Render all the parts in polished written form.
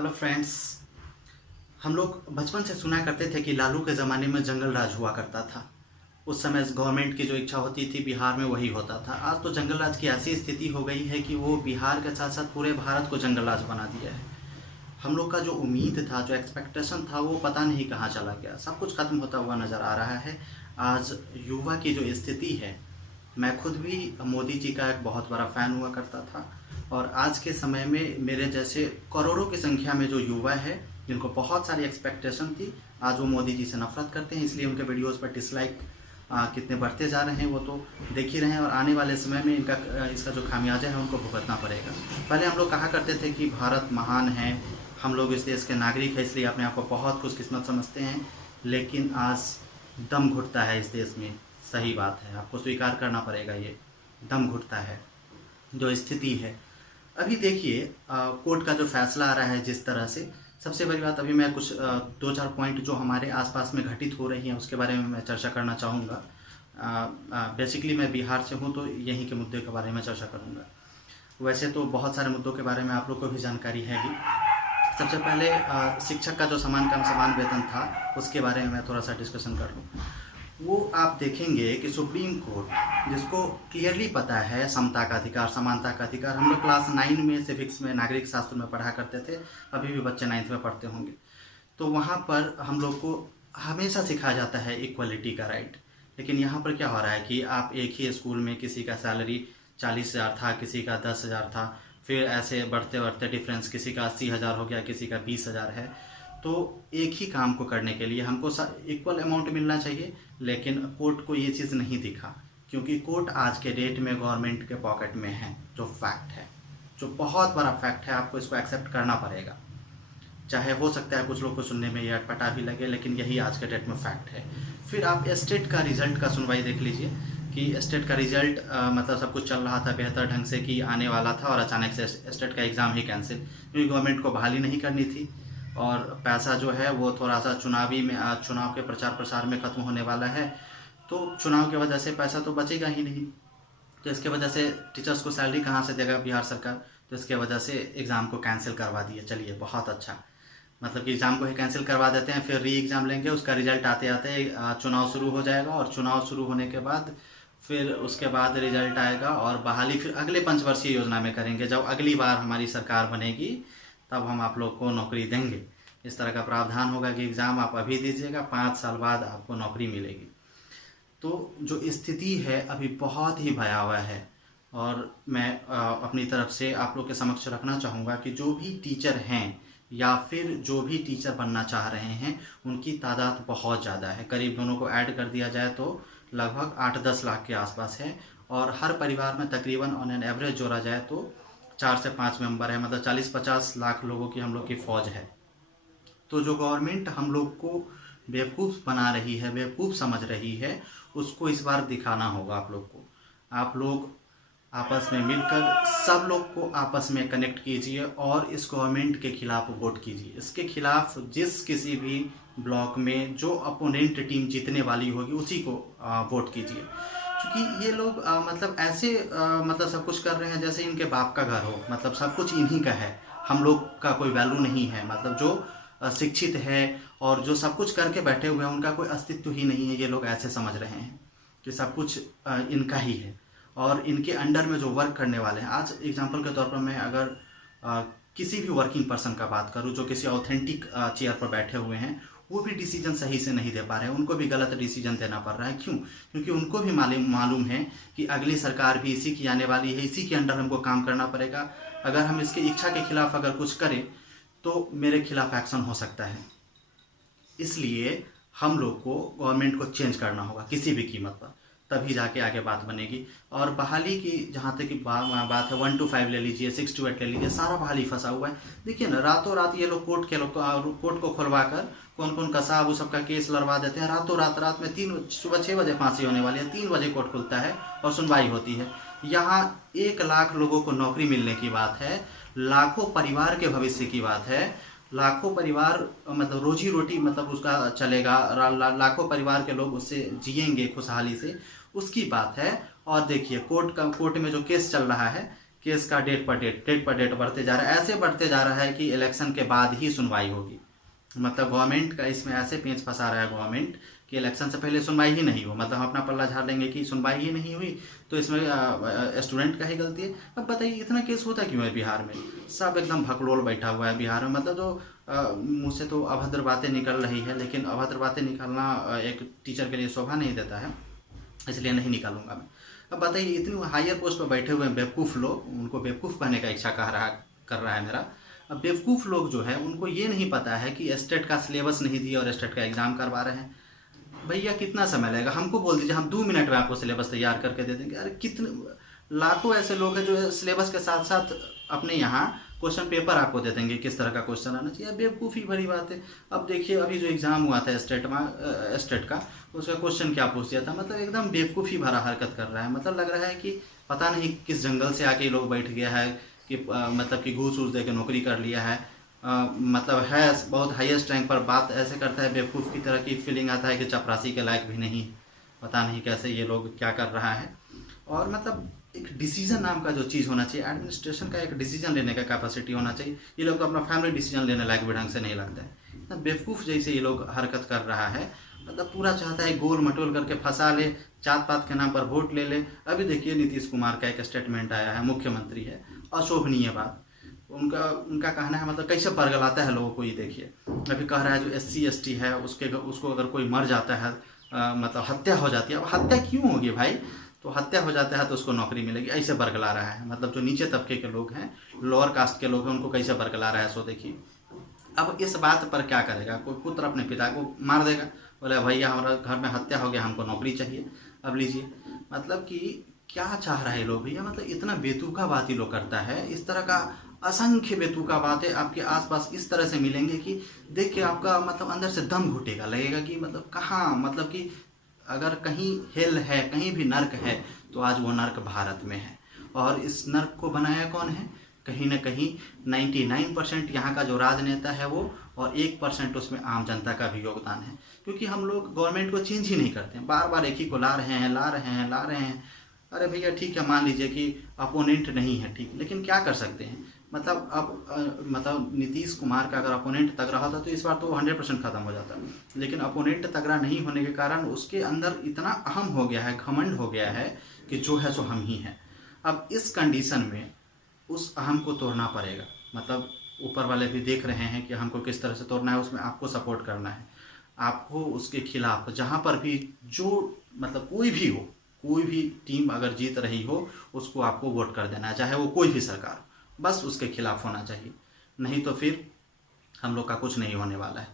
Hello friends. हम लोग बचपन से सुना करते थे कि लालू के ज़माने में जंगल राज हुआ करता था। उस समय गवर्नमेंट की जो इच्छा होती थी बिहार में वही होता था। आज तो जंगल राज की ऐसी स्थिति हो गई है कि वो बिहार के साथ साथ पूरे भारत को जंगल राज बना दिया है। हम लोग का जो उम्मीद था, जो एक्सपेक्टेशन था, वो पता नहीं कहाँ चला गया। सब कुछ खत्म होता हुआ नज़र आ रहा है। आज युवा की जो स्थिति है, मैं खुद भी मोदी जी का एक बहुत बड़ा फ़ैन हुआ करता था और आज के समय में मेरे जैसे करोड़ों की संख्या में जो युवा है जिनको बहुत सारी एक्सपेक्टेशन थी, आज वो मोदी जी से नफरत करते हैं। इसलिए उनके वीडियोस पर डिसलाइक कितने बढ़ते जा रहे हैं वो तो देख ही रहे हैं और आने वाले समय में इसका जो खामियाजा है उनको भुगतना पड़ेगा। पहले हम लोग कहा करते थे कि भारत महान है, हम लोग इस देश के नागरिक हैं, इसलिए अपने आप को बहुत खुशकिस्मत समझते हैं। लेकिन आज दम घुटता है इस देश में। सही बात है, आपको स्वीकार करना पड़ेगा, ये दम घुटता है जो स्थिति है। अभी देखिए कोर्ट का जो फैसला आ रहा है जिस तरह से, सबसे बड़ी बात अभी मैं कुछ दो चार पॉइंट जो हमारे आसपास में घटित हो रही हैं उसके बारे में मैं चर्चा करना चाहूँगा। बेसिकली मैं बिहार से हूँ तो यहीं के मुद्दे के बारे में चर्चा करूँगा। वैसे तो बहुत सारे मुद्दों के बारे में आप लोग को भी जानकारी है ही। सबसे पहले शिक्षक का जो समान काम समान वेतन था उसके बारे में मैं थोड़ा सा डिस्कशन कर लूँ। वो आप देखेंगे कि सुप्रीम कोर्ट, जिसको क्लियरली पता है समता का अधिकार, समानता का अधिकार, हम लोग क्लास 9 में सिविक्स में नागरिक शास्त्र में पढ़ा करते थे, अभी भी बच्चे 9th में पढ़ते होंगे, तो वहाँ पर हम लोग को हमेशा सिखाया जाता है इक्वलिटी का राइट। लेकिन यहाँ पर क्या हो रहा है कि आप एक ही स्कूल में किसी का सैलरी 40,000 था, किसी का 10,000 था, फिर ऐसे बढ़ते बढ़ते डिफरेंस किसी का 80,000 हो गया, किसी का 20,000 है। तो एक ही काम को करने के लिए हमको इक्वल अमाउंट मिलना चाहिए, लेकिन कोर्ट को ये चीज़ नहीं दिखा, क्योंकि कोर्ट आज के डेट में गवर्नमेंट के पॉकेट में है, जो फैक्ट है, जो बहुत बड़ा फैक्ट है। आपको इसको एक्सेप्ट करना पड़ेगा, चाहे हो सकता है कुछ लोग को सुनने में ये अटपटा भी लगे, लेकिन यही आज के डेट में फैक्ट है। फिर आप स्टेट का रिजल्ट का सुनवाई देख लीजिए कि स्टेट का रिजल्ट मतलब सब कुछ चल रहा था बेहतर ढंग से कि आने वाला था, और अचानक से स्टेट का एग्ज़ाम ही कैंसिल, क्योंकि गवर्नमेंट को बहाली नहीं करनी थी और पैसा जो है वो थोड़ा सा चुनाव के प्रचार प्रसार में ख़त्म होने वाला है। तो चुनाव की वजह से पैसा तो बचेगा ही नहीं, तो इसके वजह से टीचर्स को सैलरी कहाँ से देगा बिहार सरकार, तो इसके वजह से एग्ज़ाम को कैंसिल करवा दिए। चलिए बहुत अच्छा, मतलब कि एग्ज़ाम को ही कैंसिल करवा देते हैं, फिर री एग्ज़ाम लेंगे, उसका रिजल्ट आते आते चुनाव शुरू हो जाएगा और चुनाव शुरू होने के बाद फिर उसके बाद रिजल्ट आएगा और बहाली फिर अगले पंचवर्षीय योजना में करेंगे। जब अगली बार हमारी सरकार बनेगी तब हम आप लोग को नौकरी देंगे। इस तरह का प्रावधान होगा कि एग्ज़ाम आप अभी दीजिएगा, 5 साल बाद आपको नौकरी मिलेगी। तो जो स्थिति है अभी बहुत ही भयावह है और मैं अपनी तरफ से आप लोग के समक्ष रखना चाहूँगा कि जो भी टीचर हैं या फिर जो भी टीचर बनना चाह रहे हैं उनकी तादाद बहुत ज़्यादा है। करीब दोनों को ऐड कर दिया जाए तो लगभग 8-10 लाख के आसपास है और हर परिवार में तकरीबन ऑन एन एवरेज जोड़ा जाए तो 4 से 5 मेंबर है, मतलब 40-50 लाख लोगों की हम लोग की फ़ौज है। तो जो गवर्नमेंट हम लोग को बेवकूफ़ बना रही है, बेवकूफ़ समझ रही है, उसको इस बार दिखाना होगा आप लोग को। आप लोग आपस में मिलकर सब लोग को आपस में कनेक्ट कीजिए और इस गवर्नमेंट के खिलाफ वोट कीजिए। इसके खिलाफ जिस किसी भी ब्लॉक में जो अपोनेंट टीम जीतने वाली होगी उसी को वोट कीजिए, क्योंकि ये लोग मतलब ऐसे मतलब सब कुछ कर रहे हैं जैसे इनके बाप का घर हो, मतलब सब कुछ इन्हीं का है, हम लोग का कोई वैल्यू नहीं है। मतलब जो शिक्षित है और जो सब कुछ करके बैठे हुए हैं उनका कोई अस्तित्व ही नहीं है। ये लोग ऐसे समझ रहे हैं कि सब कुछ इनका ही है और इनके अंडर में जो वर्क करने वाले हैं। आज एग्जांपल के तौर पर मैं अगर किसी भी वर्किंग पर्सन का बात करूं जो किसी ऑथेंटिक चेयर पर बैठे हुए हैं, वो भी डिसीजन सही से नहीं दे पा रहे हैं, उनको भी गलत डिसीजन देना पड़ रहा है। क्यों? क्योंकि उनको भी मालूम है कि अगली सरकार भी इसी की आने वाली है, इसी के अंडर हमको काम करना पड़ेगा। अगर हम इसकी इच्छा के खिलाफ अगर कुछ करें तो मेरे खिलाफ एक्शन हो सकता है। इसलिए हम लोग को गवर्नमेंट को चेंज करना होगा किसी भी कीमत पर, तभी जाके आगे बात बनेगी। और बहाली की जहाँ तक की बात है, 1 to 5 ले लीजिए, 6 to 8 ले लीजिए, सारा बहाली फंसा हुआ है। देखिए ना, रातों रात ये लोग कोर्ट को खुलवा कर कौन कौन का साहब वो सबका केस लड़वा देते हैं। रातों रात में सुबह 6 बजे फांसी होने वाली है, 3 बजे कोर्ट खुलता है और सुनवाई होती है। यहाँ 1 लाख लोगों को नौकरी मिलने की बात है, लाखों परिवार के भविष्य की बात है, लाखों परिवार मतलब रोजी रोटी मतलब उसका चलेगा, लाखों परिवार के लोग उससे जिएंगे खुशहाली से, उसकी बात है। और देखिए कोर्ट में जो केस चल रहा है, केस का डेट पर डेट बढ़ते जा रहा है, ऐसे बढ़ते जा रहा है कि इलेक्शन के बाद ही सुनवाई होगी। मतलब गवर्नमेंट का इसमें ऐसे पेंच फंसा रहा है गवर्नमेंट कि इलेक्शन से पहले सुनवाई ही नहीं हो, मतलब हम अपना पल्ला झाड़ लेंगे कि सुनवाई ही नहीं हुई तो इसमें स्टूडेंट का ही गलती है। अब बताइए इतना केस होता क्यों है बिहार में? सब एकदम भकलोल बैठा हुआ है बिहार में। मतलब जो मुँह से तो अभद्र बातें निकल रही है, लेकिन अभद्र बातें निकलना एक टीचर के लिए शोभा नहीं देता है, इसलिए नहीं निकालूंगा मैं। अब बताइए इतनी हायर पोस्ट पर बैठे हुए बेवकूफ़ लोग, उनको बेवकूफ़ बनने का इच्छा कर रहा है मेरा। अब बेवकूफ़ लोग जो है उनको ये नहीं पता है कि स्टेट का सिलेबस नहीं दिया और स्टेट का एग्ज़ाम करवा रहे हैं। भैया कितना समय लगेगा? हमको बोल दीजिए, हम 2 मिनट में आपको सिलेबस तैयार करके दे देंगे। अरे कितने लाखों ऐसे लोग हैं जो सिलेबस के साथ साथ अपने यहाँ क्वेश्चन पेपर आपको दे देंगे किस तरह का क्वेश्चन आना चाहिए। बेवकूफ़ी भरी बात है। अब देखिए अभी जो एग्ज़ाम हुआ था स्टेट का, उसका क्वेश्चन क्या पूछ दिया था, मतलब एकदम बेवकूफ़ी भरा हरकत कर रहा है। मतलब लग रहा है कि पता नहीं किस जंगल से आके लोग बैठ गया है कि मतलब कि घूस वूस दे के नौकरी कर लिया है। मतलब है बहुत हाईएस्ट रैंक पर, बात ऐसे करता है बेवकूफ़ की तरह की फीलिंग आता है कि चपरासी के लायक भी नहीं। पता नहीं कैसे ये लोग क्या कर रहा है। और मतलब एक डिसीजन नाम का जो चीज़ होना चाहिए, एडमिनिस्ट्रेशन का एक डिसीजन लेने का कैपेसिटी होना चाहिए। ये लोग तो अपना फैमिली डिसीजन लेने लायक भी ढंग से नहीं लगता है। इतना बेवकूफ़ जैसे ये लोग हरकत कर रहा है। मतलब पूरा चाहता है गोल मटोल करके फंसा ले, जात पात के नाम पर वोट ले ले। अभी देखिए नीतीश कुमार का एक स्टेटमेंट आया है, मुख्यमंत्री है, अशोभनीय बात। उनका कहना है मतलब कैसे बरगलाता है लोगों को, ये देखिए। अभी कह रहा है जो SC ST है उसको अगर कोई मर जाता है, मतलब हत्या हो जाती है। अब हत्या क्यों होगी भाई? तो हत्या हो जाता है तो उसको नौकरी मिलेगी, ऐसे बरगला रहा है। मतलब जो नीचे तबके के लोग हैं, लोअर कास्ट के लोग हैं, उनको कैसे बरगला रहा है सो देखिए। अब इस बात पर क्या करेगा? कोई पुत्र अपने पिता को मार देगा, बोले भैया हमारा घर में हत्या हो गया, हमको नौकरी चाहिए। अब लीजिए, मतलब कि क्या चाह रहा है लोग भैया? मतलब इतना बेतुका बात ही लोग करता है। इस तरह का असंख्य बेतुका बातें आपके आसपास इस तरह से मिलेंगे कि देख के आपका मतलब अंदर से दम घुटेगा, लगेगा कि मतलब कहाँ, मतलब कि अगर कहीं हेल है, कहीं भी नर्क है, तो आज वो नर्क भारत में है। और इस नर्क को बनाया कौन है? कहीं ना कहीं 99% यहाँ का जो राजनेता है वो, और 1% उसमें आम जनता का भी योगदान है। क्योंकि हम लोग गवर्नमेंट को चेंज ही नहीं करते हैं, बार बार एक ही को ला रहे हैं। अरे भैया ठीक है, मान लीजिए कि अपोनेंट नहीं है, ठीक, लेकिन क्या कर सकते हैं? मतलब अब मतलब नीतीश कुमार का अगर अपोनेंट तगड़ा होता तो इस बार तो 100% ख़त्म हो जाता। लेकिन अपोनेंट तगड़ा नहीं होने के कारण उसके अंदर इतना अहम हो गया है, घमंड हो गया है कि जो है सो हम ही हैं। अब इस कंडीशन में उस अहम को तोड़ना पड़ेगा। मतलब ऊपर वाले भी देख रहे हैं कि हमको किस तरह से तोड़ना है, उसमें आपको सपोर्ट करना है। आपको उसके खिलाफ जहाँ पर भी जो मतलब कोई भी टीम अगर जीत रही हो, उसको आपको वोट कर देना है, चाहे वो कोई भी सरकार, बस उसके खिलाफ होना चाहिए। नहीं तो फिर हम लोग का कुछ नहीं होने वाला है।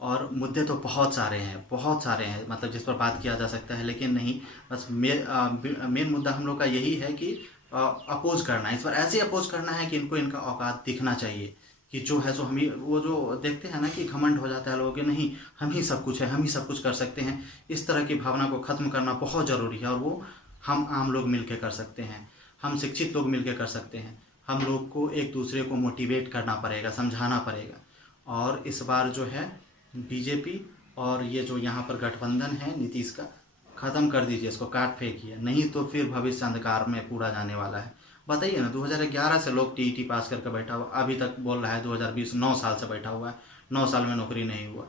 और मुद्दे तो बहुत सारे हैं मतलब जिस पर बात किया जा सकता है, लेकिन नहीं, बस मेन मुद्दा हम लोग का यही है कि अपोज करना है। इस बार ऐसे अपोज करना है कि इनको इनका औकात दिखना चाहिए कि जो है सो हम ही, वो जो देखते हैं ना कि घमंड हो जाता है लोगों के, नहीं हम ही सब कुछ है, हम ही सब कुछ कर सकते हैं। इस तरह की भावना को ख़त्म करना बहुत ज़रूरी है, और वो हम आम लोग मिल के कर सकते हैं, हम शिक्षित लोग मिल के कर सकते हैं। हम लोग को एक दूसरे को मोटिवेट करना पड़ेगा, समझाना पड़ेगा। और इस बार जो है बीजेपी और ये जो यहाँ पर गठबंधन है नीतीश का, ख़त्म कर दीजिए, इसको काट फेंकिए, नहीं तो फिर भविष्य अंधकार में पूरा जाने वाला है। बताइए ना, 2011 से लोग TET पास करके बैठा हुआ, अभी तक बोल रहा है 2020, 9 साल से बैठा हुआ है, 9 साल में नौकरी नहीं हुआ।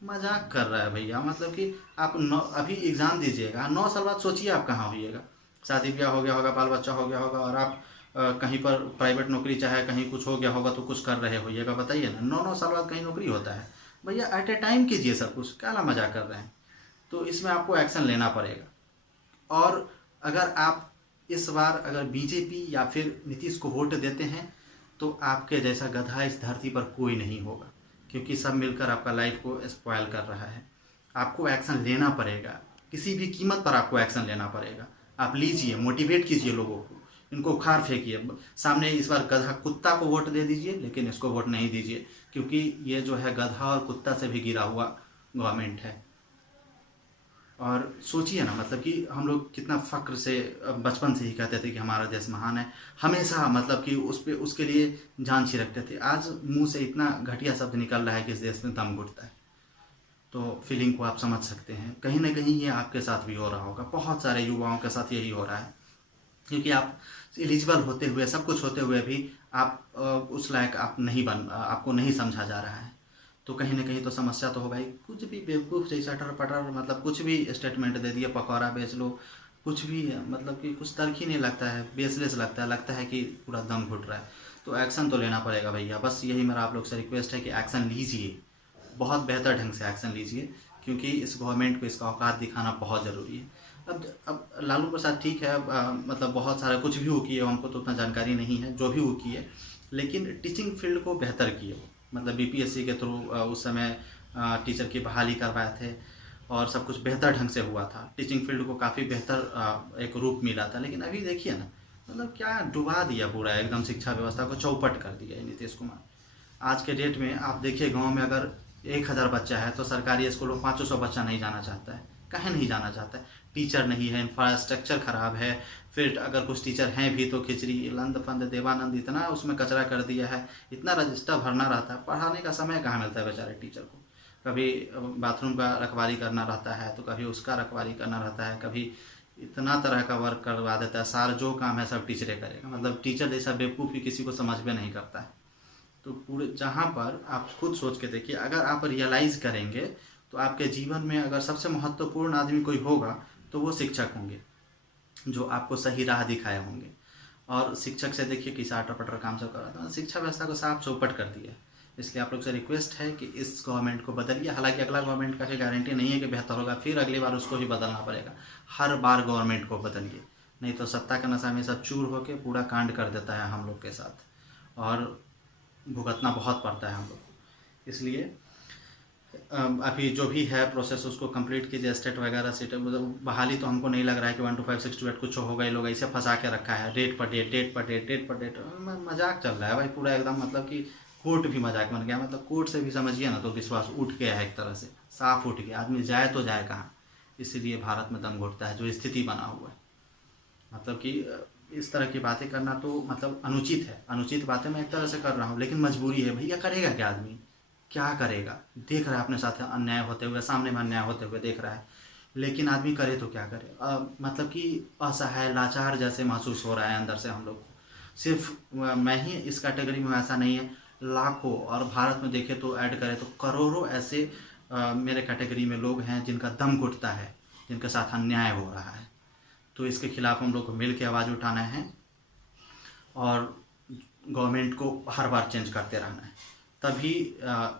मजाक कर रहा है भैया। मतलब कि आप अभी एग्ज़ाम दीजिएगा, 9 साल बाद सोचिए आप कहाँ होइएगा। शादी ब्याह हो गया होगा, बाल बच्चा हो गया होगा, और आप कहीं पर प्राइवेट नौकरी चाहे कहीं कुछ हो गया होगा तो कुछ कर रहे होइएगा। बताइए ना, 9 साल बाद कहीं नौकरी होता है? भैया एट ए टाइम कीजिए सब कुछ, क्या मजाक कर रहे हैं? तो इसमें आपको एक्शन लेना पड़ेगा। और अगर आप इस बार अगर बीजेपी या फिर नीतीश को वोट देते हैं तो आपके जैसा गधा इस धरती पर कोई नहीं होगा, क्योंकि सब मिलकर आपका लाइफ को स्पॉयल कर रहा है। आपको एक्शन लेना पड़ेगा, किसी भी कीमत पर आपको एक्शन लेना पड़ेगा। आप लीजिए, मोटिवेट कीजिए लोगों को, इनको उखाड़ फेंकिए सामने। इस बार गधा कुत्ता को वोट दे दीजिए, लेकिन इसको वोट नहीं दीजिए, क्योंकि ये जो है गधा और कुत्ता से भी गिरा हुआ गवर्नमेंट है। और सोचिए ना, मतलब कि हम लोग कितना फ़ख्र से बचपन से ही कहते थे कि हमारा देश महान है, हमेशा मतलब कि उसके लिए जान छिड़कते थे। आज मुंह से इतना घटिया शब्द निकल रहा है कि इस देश में दम घुटता है। तो फीलिंग को आप समझ सकते हैं, कहीं ना कहीं ये आपके साथ भी हो रहा होगा, बहुत सारे युवाओं के साथ यही हो रहा है। क्योंकि आप एलिजिबल होते हुए, सब कुछ होते हुए भी आप उस लायक आप नहीं आपको नहीं समझा जा रहा है, तो कहीं ना कहीं तो समस्या तो होगा ही। कुछ भी बेवकूफ़ जैसा टटर पटर, मतलब कुछ भी स्टेटमेंट दे दिया, पकौड़ा बेच लो, कुछ भी, मतलब कि कुछ तर्क ही नहीं लगता है, बेसलेस लगता है कि पूरा दम घुट रहा है। तो एक्शन तो लेना पड़ेगा भैया, बस यही मेरा आप लोग से रिक्वेस्ट है कि एक्शन लीजिए, बहुत बेहतर ढंग से एक्शन लीजिए, क्योंकि इस गवर्नमेंट को इसका औकात दिखाना बहुत ज़रूरी है। अब लालू प्रसाद ठीक है, मतलब बहुत सारा कुछ भी वो किए, हमको तो उतना जानकारी नहीं है जो भी वो किए, लेकिन टीचिंग फील्ड को बेहतर किए वो, मतलब बीपीएससी के थ्रू उस समय टीचर की बहाली करवाए थे और सब कुछ बेहतर ढंग से हुआ था, टीचिंग फील्ड को काफ़ी बेहतर एक रूप मिला था। लेकिन अभी देखिए ना, मतलब क्या डुबा दिया पूरा एकदम, शिक्षा व्यवस्था को चौपट कर दिया है नीतीश कुमार। आज के डेट में आप देखिए, गांव में अगर 1000 बच्चा है तो सरकारी स्कूलों में 500 बच्चा नहीं जाना चाहता है। काहे नहीं जाना चाहता है? टीचर नहीं है, इंफ्रास्ट्रक्चर खराब है, फिर अगर कुछ टीचर हैं भी तो खिचड़ी लंद फंद देवानंद इतना उसमें कचरा कर दिया है, इतना रजिस्टर भरना रहता है, पढ़ाने का समय कहाँ मिलता है बेचारे टीचर को। कभी बाथरूम का रखवाली करना रहता है, तो कभी उसका रखवाली करना रहता है, कभी इतना तरह का वर्क करवा देता है, सारा जो काम है सब टीचरे करेगा। मतलब टीचर जैसा बेवकूफ़ी किसी को समझ में नहीं करता है। तो पूरे जहाँ पर आप खुद सोच के देखिए, अगर आप रियलाइज़ करेंगे तो आपके जीवन में अगर सबसे महत्वपूर्ण आदमी कोई होगा तो वो शिक्षक होंगे, जो आपको सही राह दिखाए होंगे। और शिक्षक से देखिए किस आटर पटर काम सब कर रहा था, शिक्षा व्यवस्था को साफ चौपट कर दिया। इसलिए आप लोग से रिक्वेस्ट है कि इस गवर्नमेंट को बदलिए। हालांकि अगला गवर्नमेंट का कोई गारंटी नहीं है कि बेहतर होगा, फिर अगली बार उसको भी बदलना पड़ेगा। हर बार गवर्नमेंट को बदलिए, नहीं तो सत्ता का नशा में सब चूर होकर पूरा कांड कर देता है हम लोग के साथ, और भुगतना बहुत पड़ता है हम लोग को। इसलिए अभी जो भी है प्रोसेस उसको कंप्लीट कीजिए, स्टेट वगैरह सीट मतलब बहाली तो हमको नहीं लग रहा है कि 1 to 5 6 to 8 कुछ होगा। ये लोग ऐसे फंसा के रखा है, डेट पर डेट, डेट पर डेट, डेट पर डेट, मजाक चल रहा है भाई पूरा एकदम। मतलब कि कोर्ट भी मजाक बन गया, मतलब कोर्ट से भी समझिए ना तो विश्वास उठ गया है, एक तरह से साफ उठ गया। आदमी जाए तो जाए कहाँ, इसीलिए भारत में दम घुटता है जो स्थिति बना हुआ है। मतलब कि इस तरह की बातें करना तो मतलब अनुचित है। अनुचित बातें मैं एक तरह से कर रहा हूँ, लेकिन मजबूरी है भैया, करेगा क्या आदमी, क्या करेगा। देख रहा है अपने साथ अन्याय होते हुए, सामने में अन्याय होते हुए देख रहा है, लेकिन आदमी करे तो क्या करे। मतलब कि असहाय लाचार जैसे महसूस हो रहा है अंदर से हम लोग को। सिर्फ मैं ही इस कैटेगरी में, ऐसा नहीं है, लाखों, और भारत में देखे तो ऐड करें तो करोड़ों ऐसे मेरे कैटेगरी में लोग हैं जिनका दम घुटता है, जिनके साथ अन्याय हो रहा है। तो इसके खिलाफ हम लोग को मिल के आवाज़ उठाना है और गवर्नमेंट को हर बार चेंज करते रहना है, तभी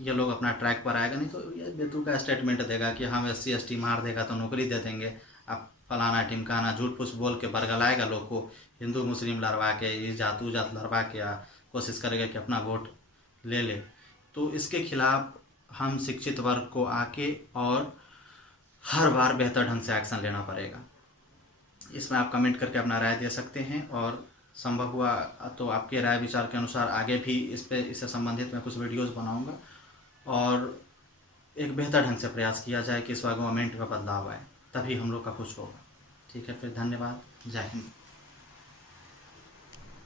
ये लोग अपना ट्रैक पर आएगा। नहीं तो ये बेतु का स्टेटमेंट देगा कि हम SC ST मार देगा तो नौकरी दे देंगे, आप फलाना टिमकाना झूठ फूस बोल के बरगलाएगा लोग को, हिंदू मुस्लिम लड़वा के, ये जात वो जात लड़वा के कोशिश करेगा कि अपना वोट ले ले। तो इसके खिलाफ हम शिक्षित वर्ग को आके और हर बार बेहतर ढंग से एक्शन लेना पड़ेगा। इसमें आप कमेंट करके अपना राय दे सकते हैं, और संभव हुआ तो आपके राय विचार के अनुसार आगे भी इससे संबंधित मैं कुछ वीडियोस बनाऊंगा और एक बेहतर ढंग से प्रयास किया जाए कि इस बार गवर्नमेंट में बदलाव आए, तभी हम लोग का कुछ होगा। ठीक है, फिर धन्यवाद, जय हिंद।